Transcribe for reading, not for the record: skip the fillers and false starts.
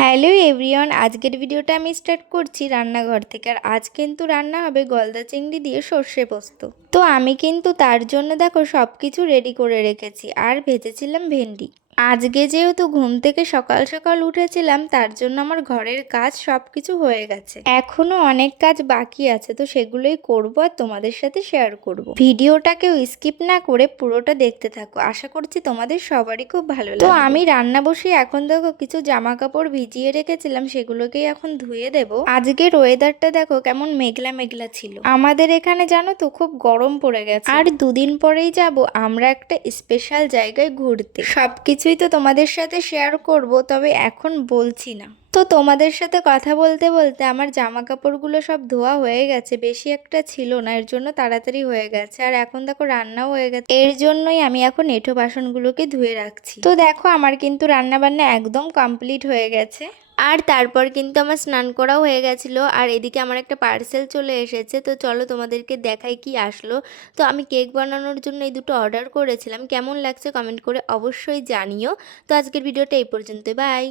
Hello everyone, আজকের ভিডিওটা আমি স্টার্ট করছি রান্নাঘর থেকে। আর আজ কিন্তু রান্না হবে গলদা চিংড়ি দিয়ে সর্ষে পোস্ত। তো আমি কিন্তু তার জন্য দেখো সব কিছু রেডি করে রেখেছি। আর ভেজেছিলাম ভেন্ডি। আজকে যেহেতু ঘুম থেকে সকাল সকাল উঠেছিলাম, তার জন্য আমার ঘরের কাজ সব কিছু হয়ে গেছে। এখনো অনেক কাজ বাকি আছে, তো সেগুলোই করবো আর তোমাদের সাথে শেয়ার করব। ভিডিওটাকেও স্কিপ না করে পুরোটা দেখতে থাকো, আশা করছি তোমাদের সবারই খুব ভালো লাগবে। তো আমি রান্না বসে এখন দেখো কিছু জামা কাপড় ভিজিয়ে রেখেছিলাম, সেগুলোকেই এখন ধুয়ে দেব। আজকের ওয়েদারটা দেখো কেমন মেঘলা মেঘলা ছিল। আমাদের এখানে জানো তো খুব গরম পড়ে গেছে। আর দুদিন পরেই যাব আমরা একটা স্পেশাল জায়গায় ঘুরতে। সবকিছুই তো তোমাদের সাথে শেয়ার করব, তবে এখন বলছি না। তো তোমাদের সাথে কথা বলতে বলতে আমার জামা কাপড়গুলো সব ধোয়া হয়ে গেছে, বেশি একটা ছিল না, এর জন্য তাড়াতাড়ি হয়ে গেছে। আর এখন দেখো রান্নাও হয়ে গেছে, এর জন্যই আমি এখন এঁঠো বাসনগুলোকে ধুয়ে রাখছি। তো দেখো আমার কিন্তু রান্না বান্না একদম কমপ্লিট হয়ে গেছে। আর তারপর কিন্তু আমার স্নান করাও হয়ে গেছিলো। আর এদিকে আমার একটা পার্সেল চলে এসেছে, তো চলো তোমাদেরকে দেখাই কি আসলো। তো আমি কেক বানানোর জন্য এই দুটো অর্ডার করেছিলাম, কেমন লাগছে কমেন্ট করে অবশ্যই জানিও। তো আজকের ভিডিওটা এই পর্যন্ত, বাই।